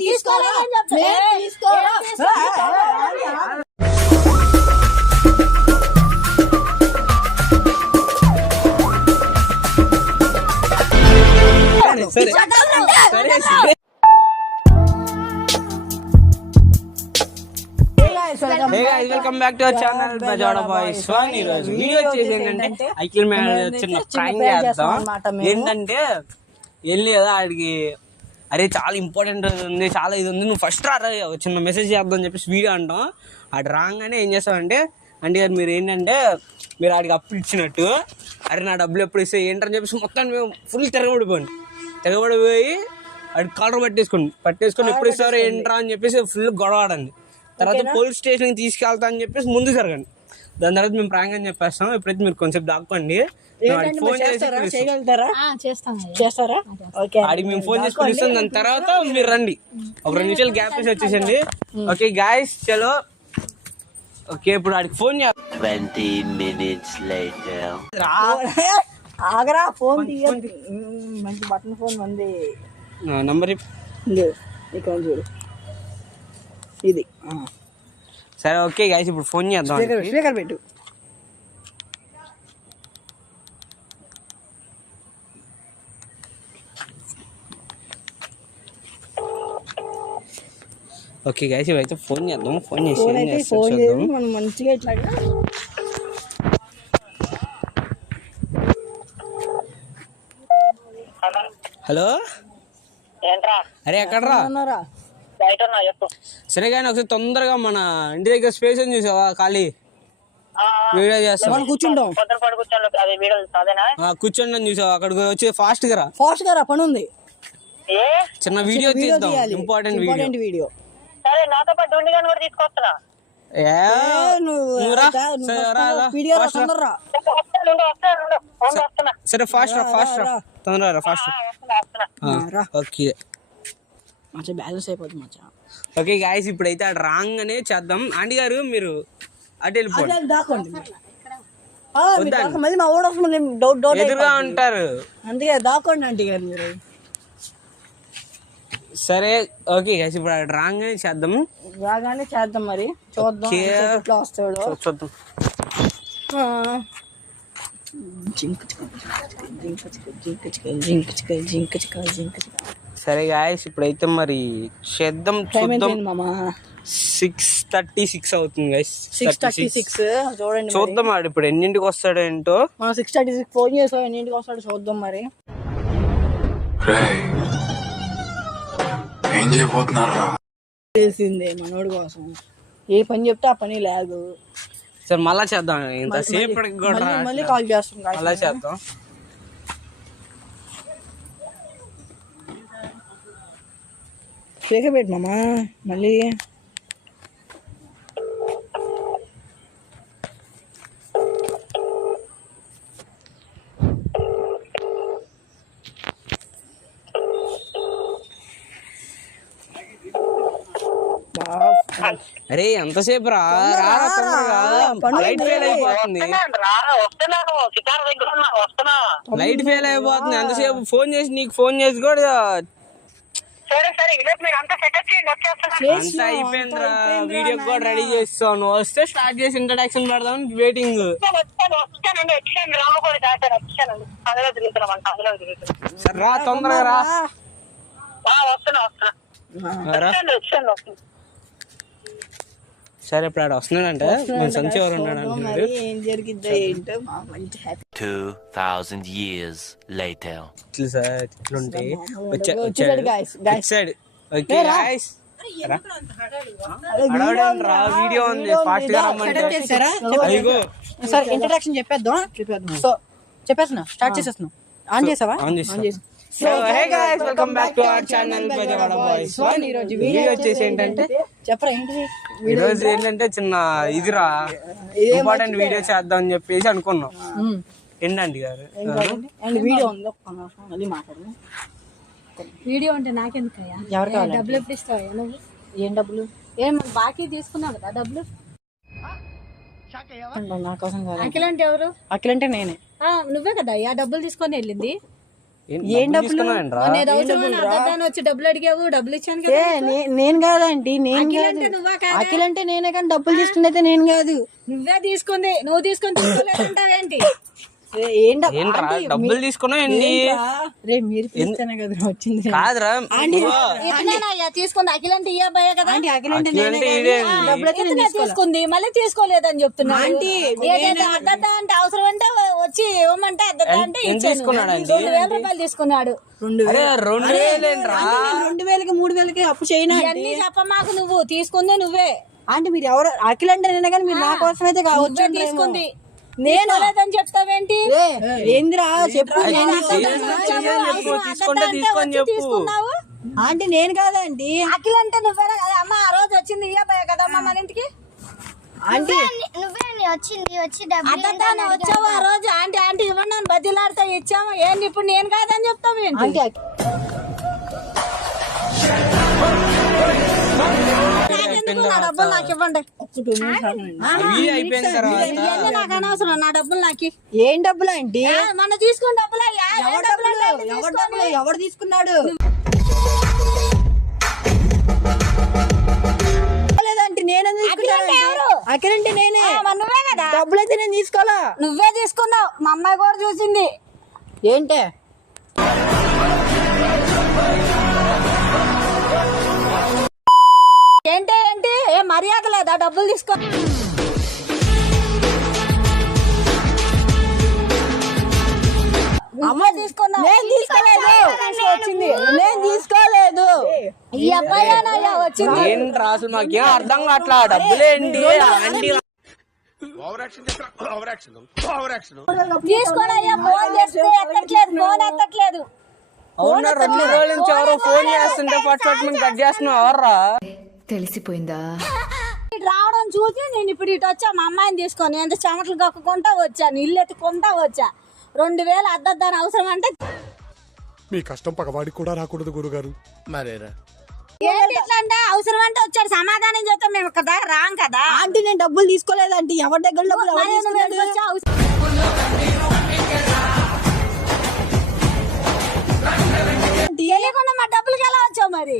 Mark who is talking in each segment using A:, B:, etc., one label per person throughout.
A: తీసుకోలేదని?
B: సరే. సరే. సరే welcome back to our channel Bezawada boys one ఈ రోజు వీడియో వచ్చేసి ఏంటంటే అఖిల్ మేనేజ్ చిన్న ప్రాంక్ చేద్దాం. ఏంటంటే ఏం లేదా ఆడికి అరే చాలా ఇంపార్టెంట్ ఉంది చాలా ఇది ఉంది నువ్వు ఫస్ట్ రా చిన్న మెసేజ్ చేద్దాం అని చెప్పేసి వీడియో అంటాం. ఆడు రాగానే ఏం చేస్తామంటే అంటే గారు మీరు ఏంటంటే మీరు ఆడికి అప్పు ఇచ్చినట్టు అరే నా డబ్బులు ఎప్పుడు ఇస్తే ఏంటని చెప్పేసి మొత్తం మేము ఫుల్ తిరగబడిపోండి తిరగబడిపోయి ఆడికి కాలర్ పట్టేసుకోండి పట్టేసుకొని ఎప్పుడు ఇస్తారో ఏంట్రా అని చెప్పేసి ఫుల్ గొడవ ఆడండి తర్వాత పోలీస్ స్టేషన్కి తీసుకెళ్తా అని చెప్పేసి ముందు జరగండి దాని తర్వాత మేము ప్రాంక్ అని చెప్పేస్తాం. ఎప్పుడైతే మీరు కొంచెం దాక్కోండి. ఫోన్ చేసి
C: చేస్తారా? ఓకే
B: ఆడికి మేము ఫోన్ చేసి పిలుస్తాం. దాని తర్వాత మీరు రండి. ఒక రెండు నిమిషాలు గ్యాప్ ఇచ్చి వచ్చేసండి. ఓకే గాయస్ చలో. ఓకే ఇప్పుడు ఆడికి ఫోన్ చేస్తా
D: 20 minutes later.
C: ఆగరా ఫోన్ మంచి బటన్ ఫోన్ ఉంది
B: నంబర్
C: ఇది ఇక్కడ చూడు. ఇది. ఆ.
B: సరే ఓకే గాయస్ ఇప్పుడు ఫోన్ చేద్దాం
C: స్పీకర్ పెట్టు.
B: ఓకే గాయస్ ఇవైతే ఫోన్ చేద్దాం ఫోన్ చేసి
C: ఫోన్ అయితే
B: చేస్తాడో
C: ఫోన్
B: చూద్దాం.
C: చేసి మనం మంచిగా ఇట్లా
B: హలో.
E: ఏంట్రా?
B: అరే ఎక్కడరా?
C: ఉన్నారా
E: బయట ఉన్నా చెప్పు.
B: సరే కానీ ఒకసారి తొందరగా మన ఇంటి దగ్గర స్పేస్ అని చూసావా? ఖాళీ?
E: ఆ,
B: వీడియో చేస్తాం
C: మనం కూర్చుంటాం?
E: పొద్దున పడి కూర్చోండి అది వీడియో అదేనా
B: చూసావా? అక్కడికి వచ్చి ఫాస్ట్గా రా.
C: ఫాస్ట్గా రా పని ఉంది.
E: ఏ?
B: చిన్న వీడియో తీద్దాం. ఇంపార్టెంట్ వీడియో
C: ఇంపార్టెంట్ వీడియో
E: సరే నాతో పాటు ఉండి కానీ కూడా తీసుకొస్తున్నా.
B: సరే,
C: ఫస్ట్
B: రా, ఫాస్ట్ రా. తొందరగా రా. ఫాస్ట్. ఓకే.
C: మంచిగా బ్యాలెన్స్ అయిపోతుంది మచ్చా.
B: ఓకే గాయస్ ఇప్పుడైతే అటు రాగానే చేద్దాం. ఆంటీ గారు మీరు అటు వెళ్ళిపోండి.
C: దాకోండి మళ్ళీ మా ఓడ డౌట్ డౌట్
B: ఎదురుగా ఉంటారు.
C: అందుకే దాకోండి ఆంటీ గారు మీరు.
B: సరే ఓకే గాయస్ ఇప్పుడు అటు రాగానే చేద్దాం
C: రాగానే చేద్దాం మరి. చూద్దాం ఎట్లా వస్తాడు.
B: చూద్దాం.
C: జింక చిక్క, జింక జింక జింక జింక చిక్క, జింక చిక్క.
B: సరే గాయస్ ఇప్పుడైతే మరి చేద్దాం చూద్దాం. సిక్స్ థర్టీ సిక్స్ అవుతుంది గైస్
C: సిక్స్ థర్టీ సిక్స్ చూడండి.
B: చూద్దాం ఆడు ఇప్పుడు ఎన్నింటికి వస్తాడో ఏంటో.
C: మనం సిక్స్ థర్టీ సిక్స్ ఫోన్ చేసాం ఎన్నింటికి వస్తాడు చూద్దాం మరి.
F: రేయ్ ఏం చేయబోతున్నారా
C: తెలిసిందే మనోడి కోసం. ఏ పని చెప్తే ఆ పని లేదు.
B: సరే మళ్ళా చేద్దాం. ఇంతసేపటికి కూడా
C: మళ్ళీ కాల్ చేస్తాం.
B: మళ్ళా చేద్దాం.
C: పెట్టు మామ మళ్ళీ
B: అరే ఎంతసేపు రా రారా తొందరగా. లైట్. ఫెయిల్ అయిపోతుంది
E: రా
B: లైట్ ఫెయిల్ అయిపోతుంది. ఎంతసేపు ఫోన్ చేసి నీకు ఫోన్ చేసి కూడా
E: సరే సరే ఇలాంటి మీరు అంతా సెటప్ చేయండి వచ్చేస్తున్నా.
B: అంతా అయిపోయిందిరా. వీడియో కూడా రెడీ చేస్తావు నువ్వు వస్తే స్టార్ట్ చేసి ఇంట్రడక్షన్ పెడదాం వెయిటింగ్
E: వస్తాను వస్తాను వస్తానండి వచ్చాను. రామకోడి దాటాను వచ్చానండి. అందులో తిరుగుతున్నాం అంట అందులో తిరుగుతున్నాం.
B: సరే రా తొందరగా రా.
E: ఆ, వస్తున్నా. వచ్చాను వచ్చాను వస్తున్నా.
B: సరే ఇప్పుడు ఆడ వస్తున్నాడంట. మన సంచి ఎవరు ఉన్నాడు
C: ఏం జరిగిద్దో ఏంటో మా మంచి హ్యాపీ.
D: 2,000 years later.
B: ఇట్లు సార్ వచ్చా
C: వచ్చాడు guys.
B: వచ్చాడు. ఓకే గాయస్ వీడియో ఉంది. ఫాస్ట్గా రమ్మంటే. అయ్యో.
C: సార్ ఇంట్రడక్షన్ చెప్పేద్దాం సో చెప్పేస్తున్నా. స్టార్ట్ చేసేస్తున్నాం. ఆన్ చేసావా?
B: ఆన్ చేసా. So hey guys welcome back to our channel Bezawada boys
C: ఈ రోజు
B: వీడియో వచ్చేసి ఏంటంటే
C: చెప్పరా ఏంటిది
B: ఈ రోజు ఏంటంటే చిన్న ఇదిరా ఇంపార్టెంట్ వీడియో చేద్దాం అని చెప్పేసి అనుకున్నాం. ఏంటండి గారు?
C: అండ్. వీడియో ఉంది ఒక్క నిమిషం మళ్ళీ మాట్లాడదాం.
A: వీడియో అంటే నాకెందుకయ్యా?
C: ఎవరు
A: ఏ,
C: కావాలండి?
A: డబ్బులు ఎప్పుడు ఇస్తావా నువ్వు?
C: ఏం డబ్బులు
A: ఏం బాకీ తీసుకున్నావు కదా డబ్బులు
C: నా కోసం కాదు.
A: అఖిల్ అంటే ఎవరు?
C: అఖిల్ అంటే నేనే.
A: ఆ, నువ్వే కదా అయ్యా డబ్బులు తీసుకొని వెళ్ళింది.
C: ఏం డబ్బులు?
A: నేను అవసరమని వచ్చి డబ్బులు అడిగావు డబ్బులు ఇచ్చాను కదా
C: నేను కాదండి నేను
A: అఖిల్
C: కాదు?
A: అంటే?
C: అఖిల్ నేనే కానీ డబ్బులు తీసుకున్నైతే నేను కాదు.
A: నువ్వే తీసుకుంది నువ్వు తీసుకొని తీసుకోలేదంటావేంటి?
B: ఏంట్రా? డబ్బులు
C: మీరు పిలిస్తేనే కదా వచ్చింది.
B: కాదురా
A: తీసుకుంది. అఖిల్ అంటే ఈ అబ్బాయే కదా?
C: ఆంటీ అంటే
B: అంటే.
A: తీసుకుంది. మళ్ళీ తీసుకోలేదని చెప్తున్నా
C: ఆంటీ,
A: ఏదైతే అంటే అవసరం అంటే వచ్చి ఇవ్వమంటే అంటే? రెండు వేల రూపాయలు తీసుకున్నాడు.
C: రెండు
B: రెండు
C: వేలకి మూడు వేలకి అప్పు చేయనా
A: చెప్పమాకు నువ్వు. తీసుకుంది నువ్వే.
C: ఆంటీ మీరు ఎవరు అఖిల్ అంటే నేనే కానీ మీరు నా కోసం అయితే
A: నువ్వే
C: కావచ్చు
A: తీసుకుంది. నేను లేదని చెప్తావేంటి?
C: ఏందిరా? చెప్పు.
B: తీసుకుంటే తీసుకొని చెప్పు.
C: ఆంటీ నేను కాదండి.
A: అఖిల్ అంటే నువ్వేనా కదా? అమ్మ ఆ రోజు వచ్చింది అబ్బాయే కదమ్మా మన ఇంటికి?
C: ఆంటీ.
G: నువ్వే నీ వచ్చింది వచ్చి
A: వచ్చావు ఆ రోజు? ఆంటీ ఆంటీ ఇవ్వండి బదిలాడితే ఇచ్చాము ఏంటి ఇప్పుడు నేను కాదని చెప్తావు ఏంటి
C: ఆంటీ అఖి-
A: నాకెందుకు నా డబ్బులు నాకు ఇవ్వండి.
B: అవి అయిపోయిన తర్వాత.
A: ఇవన్నీ నాకు అనవసరం నా డబ్బులు నాకు ఇ-
C: ఏం డబ్బులు
A: మొన్న తీసుకున్న డబ్బులు
C: ఎవరు ఎవరు తీసుకున్నాడు? నేనే
A: అంటే
C: నేనే.
A: నువ్వే కదా?
C: డబ్బులు అయితే నేను తీసుకోవాలా?
A: నువ్వే తీసుకున్నావు. మా అమ్మాయి కూడా చూసింది.
C: ఏంటే?
A: ఏంటి? లేదా డబ్బులు తీసుకో. అమ్మ తీసుకున్నావు.
C: నేను తీసుకోలేదు.
A: వచ్చింది.
C: నేను తీసుకోలేదు.
A: ఈ అబ్బాయేనయ్యా వచ్చింది.
B: ఏంట్రా అసలు మాకేం అర్థం కావట్లా? డబ్బులేంటి ఆంటీ
A: తీసుకోనయ్యా ఫోన్ చేస్తే ఎత్తట్లేదు ఫోన్ ఎత్తట్లేదు.
B: అవునా రెండు రోజుల నుంచి ఎవరో ఫోన్ చేస్తుంటే ఫట్ ఫట్ మనం కట్ చేస్తున్నావు ఎవర్రా?
H: తెలిసిపోయిందా?
A: రావడం చూసి నేను ఇప్పుడు ఇటు వచ్చా మా అమ్మాయిని తీసుకొని ఎంత చెమటలు కక్కుకుంటా వచ్చాను ఇల్లు ఎత్తుకుంటా వచ్చా. రెండు వేలు అద్దద్దాని అవసరం అంటే
I: మీ కష్టం పగవాడికి కూడా రాకూడదు గురుగారు. మరేరా?
A: ఏంటి ఇట్లా అంటే అవసరం అంటే వచ్చాడు సమాధానం చెప్తాం మేము దాకా రాం కదా.
C: ఆంటీ నేను డబ్బులు తీసుకోలేదు ఆంటీ. ఎవరి దగ్గర డబ్బులు ఎవరు
A: మరి నువ్వు
C: తీసుకున్నాడు?
A: ఎందుకు వచ్చావు? అవసరం- తెలియకుండా మా డబ్బులకి ఎలా వచ్చావు మరి?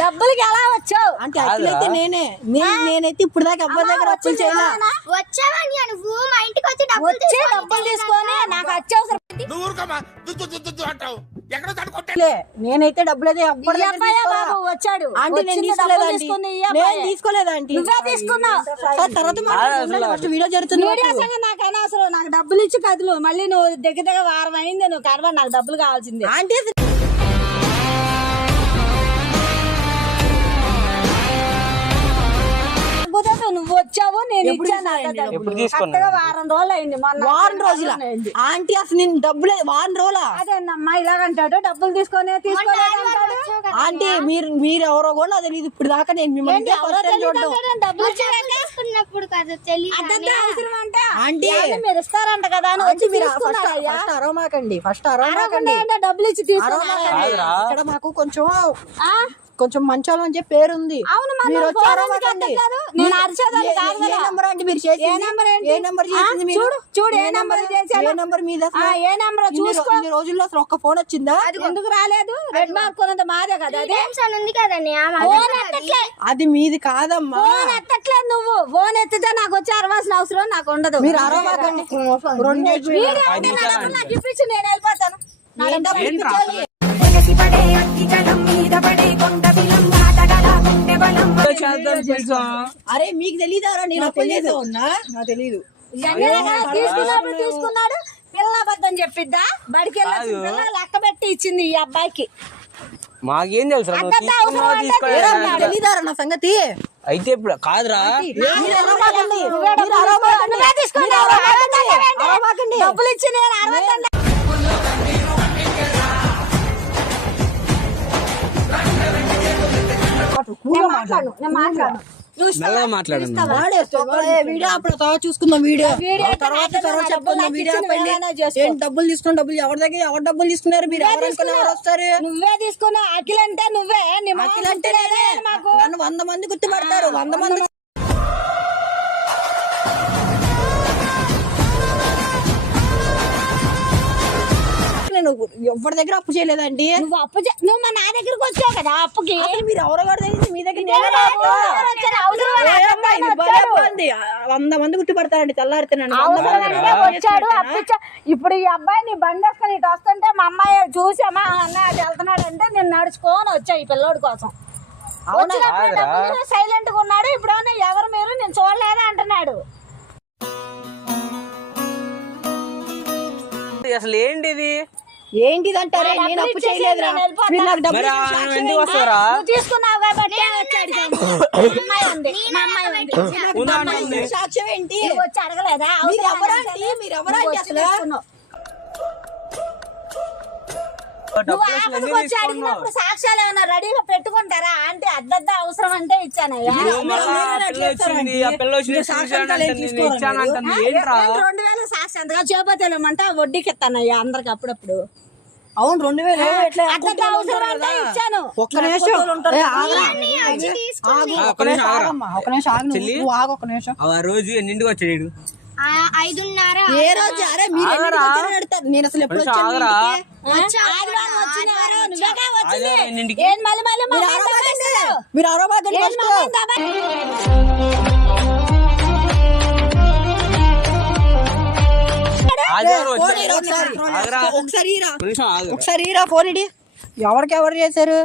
A: డబ్బులకి ఎలా వచ్చావు?
C: అంటే అయితే నేనే. నేను నేనైతే ఇప్పుడు దాకా ఎవరి దగ్గర అప్పులు చేయలే.
G: వచ్చావని నువ్వు? మా ఇంటికి వచ్చి డబ్బులు
A: వచ్చి
G: తీసుకొని
A: డబ్బులు తీసుకొని నాకు అత్యవసరం
C: నేనైతే డబ్బులు అయితే ఎవరి
A: ఈ
C: దగ్గర
A: అబ్బాయే
C: తీసుకోలే.
A: బాబు వచ్చాడు.
C: నేను తీసుకోలేదు ఆంటీ?
A: అబ్బాయే. నువ్వే తీసుకున్నావు.
C: తర్వాత. ఫస్ట్ వీడియో జరుగుతుంది
A: నాకు అనవసరం. నాకు డబ్బులు ఇచ్చి కదులు. మళ్ళీ నువ్వు దగ్గర దగ్గర వారం అయింది. నువ్వు కనబడి నాకు డబ్బులు కావాల్సిందే.
C: ఆంటీ ఎప్పుడు
A: వారం రోజులు అయింది మొన్న
C: వారం రోజుల. ఆంటీ అసలు నేను డబ్బులే వారం రోజులా?
A: అదేనమ్మా ఇలాగంటాడు. డబ్బులు తీసుకొని తీసుకోలేదు
C: ఆంటీ మీరు మీరు ఎవరో కూడా తెలియదు ఇప్పుడు దాకా నేను మిమ్మల్ని చూడడం.
A: మీరు ఇస్తారంట కదా అని వచ్చి
C: మీరు ఫస్ట్ ఫస్ట్
A: డబ్బులు ఇచ్చి తీసుకున్నారా
C: మాకు కొంచెం? కొంచెం మంచోళ్ళం అని చెప్పి
A: అవును మరి
C: వచ్చి అరవమాకండి
A: ఎందుకు ఎత్తట్లేదు? నేను
C: మీరు-
A: అరిచేదాన్ని
C: ఏ-
A: కాదు
C: ఏ
A: కదా.
C: నెంబర్ అంటే మీరు చేసింది?
A: ఏ నెంబర్ ఏంటి?
C: ఏ నెంబర్
A: ఆ,
C: చేసింది మీరు?
A: చూడు, చూడు, ఏ నెంబర్ చేశాను?
C: ఏ నెంబర్ మీద అసలు?
A: ఆ, ఏ నెంబర్?
C: ఇన్ని రో-
A: చూసుకో.
C: ఇన్ని రోజుల్లో అసలు ఒక్క ఫోన్ వచ్చిందా?
A: ఎందుకు రాలేదు? రెడ్ మార్క్ మాదే కదా అది?
G: టైమ్స్ అని ఉంది కదండి ఆ మాట
A: ఫోన్ ఎత్తట్లే.
C: అది మీది కాదమ్మా.
A: ఫోన్ ఎత్తట్లేదు నువ్వు. ఫోన్ ఎత్తితే నాకు వచ్చి అరవాల్సిన అవసరం నాకు ఉండదు.
C: మీరు అరవమాకండి రెండు
A: వీడియో ఉంటే నా డబ్బులు నాకు ఇప్పించి నేను వెళ్ళిపోతాను. నా డబ్బులు ఇప్పించాలి.
C: అరే మీకు తెలీదారా నేను తెలియదు ఉన్నా? తెలీదు.
A: తీసుకున్నాడు. పిల్ల అబద్ధం చెప్పిద్దా? బడికి లెక్క పెట్టి ఇచ్చింది ఈ అబ్బాయికి.
B: మాకేం తెలుసు
C: తెలీదారా నా సంగతి?
B: అయితే ఇప్పుడు కాదురా.
A: డబ్బులు
C: అరవమాకండి
A: నువ్వే తీసుకున్నావు. మాట్లాడు. నేను మాట్లాడు. నువ్వు ఇస్తావా?
B: మెల్లగా మాట్లాడండి.
C: వీడియో అప్పుడు తర్వాత చూసుకుందాం వీడియో. తర్వాత చెప్పుకుందాం వీడియో. ఏం డబ్బులు తీసుకున్న డబ్బులు? ఎవరి దగ్గర ఎవరు డబ్బులు తీసుకున్నారు? మీరు ఎవరు అనుకుని ఎవరు వస్తారు?
A: నువ్వే తీసుకున్నావు. అఖిల్ అంటే నువ్వే
C: అఖిల్ అంటే నన్ను వంద మంది గుర్తుపడతారు. వంద మంది నేను ఎవరి దగ్గర అప్పు చేయలేదండి
A: నువ్వు అప్పు చే- నువ్వు మా నా దగ్గరికి వచ్చావు కదా అప్పుకి
C: అసలు మీరు ఎవరో కూడా తెలిసి మీ దగ్గర
A: ఇదే
C: నేనే
A: బాబు.
C: రాను.
A: ఎవరు వచ్చారు? అవసరం లేదు.
C: ఏ అమ్మా, ఇది భలే బాగుంది. వంద మంది గుర్తుపడతారండి తెల్లారితే నన్ను వంద
A: అవసరం
C: మంది
A: అంటే వచ్చాడు అప్పిచ్చా ఇప్పుడు ఈ అబ్బాయి నీ బండి వేసుకొని ఇటు వస్తుంటే మా అమ్మాయి చూసామా అన్న అటు వెళ్తున్నాడు అంటే నేను నడుచుకొని వచ్చా ఈ పిల్లోడి కోసం సైలెంట్గా ఉన్నాడు ఇప్పుడు ఎవరు మీరు నేను చూడలేదా అంటున్నాడు
B: అసలు ఏంటి ఇది
C: ఏంటిదంటారే? నేను అప్పు చేయలేదురా. మీరు నాకు డబ్బులు
B: ఎందుకు? వస్తారా
A: తీసుకున్నావు కాబట్టి
C: సాక్ష్యం ఏంటి?
A: వచ్చి అడగలేదా?
C: ఎవరండి? ఎవరండి అసలు?
A: నువ్వు వచ్చి? అడిగినప్పుడు సాక్ష్యాలు ఏమైనా రెడీగా పెట్టుకుంటారా? అంటే అద్దద్ద అవసరం అంటే ఇచ్చానయ్యా రెండు వేలు సాక్ష్యంతగా చేపతేలేమంటే వడ్డీకి ఇస్తానయ్యా అందరికి అప్పుడప్పుడు.
C: అవును రెండు వేలు
A: ఇచ్చాను.
C: ఒక్క నిమిషం. ఒక్క
B: నిమిషం
C: ఆగు. ఒక్క నిమిషం
B: ఆ రోజు ఎన్నింటికి వచ్చాడు?
G: ఆ, ఐదున్నర
C: ఏ రోజు? అరే మీరు. నేను అసలు ఎప్పుడు వచ్చాను? మీరు ఒకసారి. ఫోన్ ఇడి. ఎవరికి ఎవరు చేశారు?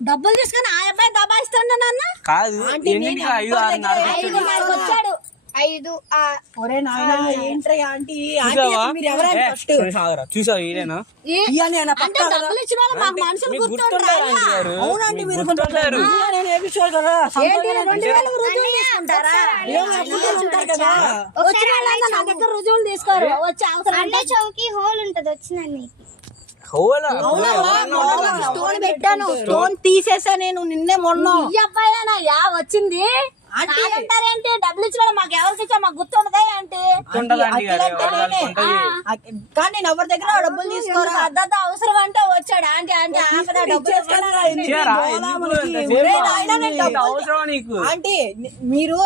A: డబ్బులు తీసుకొని ఆ అబ్బాయి దబాయిస్తాడు నన్ను.
B: కాదు
A: వచ్చాడు.
G: ఐదు
C: ఒరే నాయనా ఏంట్రా ఆంటీ? మీరు ఫస్ట్.
B: చూసావా
A: అంటే
C: పక్కా
A: మనుషులు గుర్తుంటారా?
C: అవునండి మీరు
B: గుర్తుంటారు
C: కదా
A: రెండు వేలు రుజువులు తీసుకుంటారా?
C: సంతోషం ఉంటారు కదా
A: వచ్చిన వాళ్ళంతా నా దగ్గర రుజువులు తీసుకోరు. వచ్చి అవసరం
G: అన్న చౌకి హోల్ ఉంటది వచ్చిందండి?
C: స్టోన్ పెట్టాను స్టోన్ తీసేసా నేను నిన్నే మొన్న.
A: ఈ అబ్బాయేనా యా వచ్చింది. డబ్బులు ఇచ్చిన మాకు ఎవరికి ఇచ్చా మాకు గుర్తుండదా.
B: అనుకుంటుంది?
C: కానీ నేను ఎవరి దగ్గర డబ్బులు తీసుకోరా?
A: అద్దద్ద అవసరం అంటే వచ్చాడు. ఆంటీ ఆంటీ ఆపద డబ్బులు
C: ఆంటీ మీరు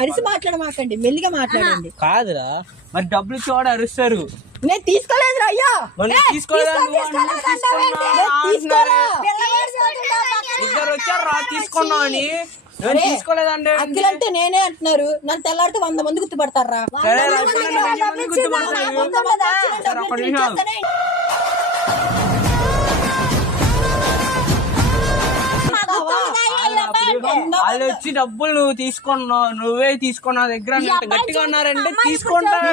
C: అరిసి మాట్లాడమాకండి. మెల్లిగా మాట్లాడండి.
B: కాదురా. మరి డబ్బులు ఇచ్చేవాడు అరుస్తారు.
C: నేను అయ్యా.
B: తీసుకోలేదా?
A: పక్కన
B: ఇద్దరు వచ్చారు రా తీసుకున్నావు అని నేను తీసుకోలేదంటే
C: అఖిలంటే నేనే అంటున్నారు. నన్ను తెల్లాడితే వంద మంది గుర్తుపడతారా?
A: అంటే?
B: వాళ్ళు వచ్చి డబ్బులు నువ్వు తీసుకున్నావు నువ్వే తీసుకున్నావు దగ్గర గట్టిగా ఉన్నారంటే తీసుకుంటాను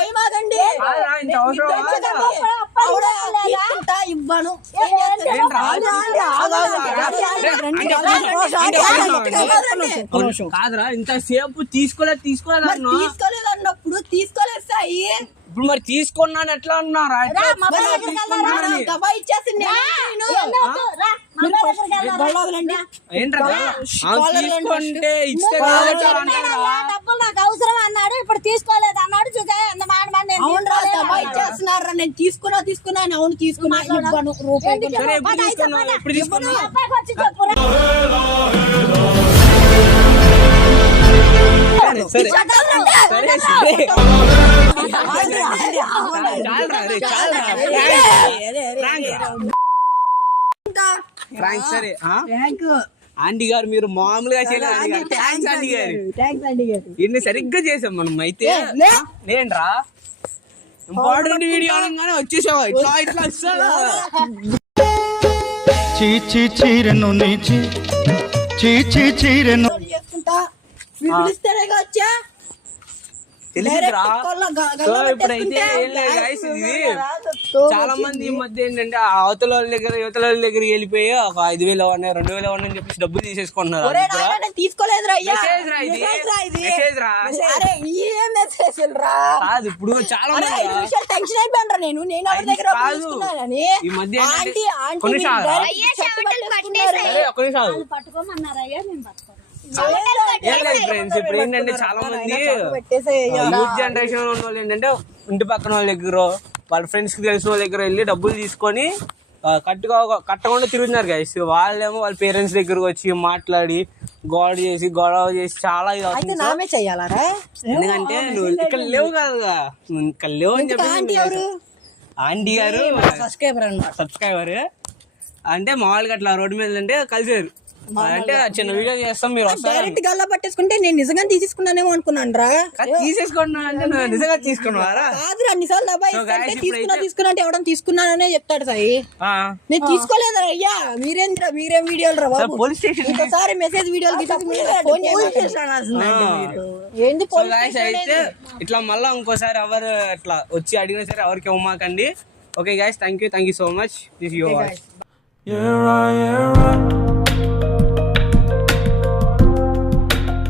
C: ఇవ్వను.
B: కాదురా ఇంత సేపు తీసుకోలేదు తీసుకోలేదు
C: అన్నప్పుడు తీసుకోలేదు సాయి
B: ఇప్పుడు మరి తీసుకున్నాను ఎట్లా అన్నారా? తీసుకుంటే ఇస్తే
A: డబ్బులు నాకు అవసరం అన్నాడు ఇప్పుడు తీసుకోలేదు అన్నాడు చూసా నేను.
C: ఇచ్చేస్తున్నారా తీసుకున్నా తీసుకున్నా అవును తీసుకున్నా ఇవ్వను రూపాయి
A: ఏంటి
C: కూడా.
B: సరే. ఫ్రాంక్ ఆంటీ గారు మీరు మామూలుగా చేయలేదు థ్యాంక్స్ ఆంటీ గారు. ఇన్ని సరిగ్గా చేసాం మనం అయితే. నేనరా ఇంపార్టెంట్ వీడియో అనగానే వచ్చేసావా? ఇట్లా ఇట్లా వస్తావా
H: చీచి చీరెను నీచి. చీచి చీరెను
C: వచ్చా?
B: చాలా మంది ఈ మధ్య ఏంటంటే ఆ అవతల వాళ్ళ దగ్గర యువతల వాళ్ళ దగ్గరికి వెళ్ళిపోయి ఒక ఐదు వేలు ఉన్నాయి రెండు వేలు అని చెప్పేసి డబ్బులు తీసేసుకుంటున్నారు దగ్గర. కాదు ఇప్పుడు చాలా
C: టెన్షన్ అయిపోయాను నేను? నేను ఎవరి దగ్గర
B: ఈ మధ్య కొన్ని
A: పట్టుకోమన్నారయ్యా నేను పట్టుకోను.
B: ఫ్రెండ్స్ ఇప్పుడు ఏంటంటే చాలా మంది. యూత్ జనరేషన్ ఉన్న వాళ్ళు ఏంటంటే ఇంటి పక్కన వాళ్ళ దగ్గర వాళ్ళ ఫ్రెండ్స్కి తెలిసిన వాళ్ళ దగ్గర వెళ్ళి డబ్బులు తీసుకొని కట్టుకో కట్టకుండా తిరుగుతున్నారు గైస్ వాళ్ళేమో వాళ్ళ పేరెంట్స్ దగ్గరకు వచ్చి మాట్లాడి గోడ చేసి గొడవ చేసి చాలా ఇది
C: నామే చెయ్యాలరా
B: ఎందుకంటే నువ్వు ఇక్కడ లేవు కదా. ఇక్కడ లేవు అని చెప్పి
C: ఆంటీ
B: గారు
C: సబ్స్క్రైబర్ అన్నమాట.
B: సబ్స్క్రైబర్ అంటే మామూలుగా అట్లా రోడ్డు మీద అంటే కలిసారు అంటే చిన్న వీడియో చేస్తాం మీరు వస్తారు?
C: డైరెక్ట్ గల్లా పట్టేసుకుంటే నేను నిజంగా తీసేసుకున్నానేమో అనుకున్నాను రా
B: తీసేసుకున్నా అంటే నువ్వు నిజంగా
C: కాదు తీసుకున్నా తీసుకున్నా అంటే తీసుకున్నాననే చెప్తాడు సాయి.
B: ఆ.
C: నేను తీసుకోలేదురా అయ్యా. మీరేంద్రా మీరేం వీడియోలు రా బాబు?
B: Police station.
C: ఇంకోసారి మెసేజ్ వీడియోలు ఫోన్ ఏంది
B: సో గాయస్ అయితే ఇట్లా మళ్ళీ ఇంకోసారి ఎవరు ఇట్లా వచ్చి అడిగినా సరే ఎవరికి ఇవ్వమాకండి. Okay guys thank you thank you so much this you watch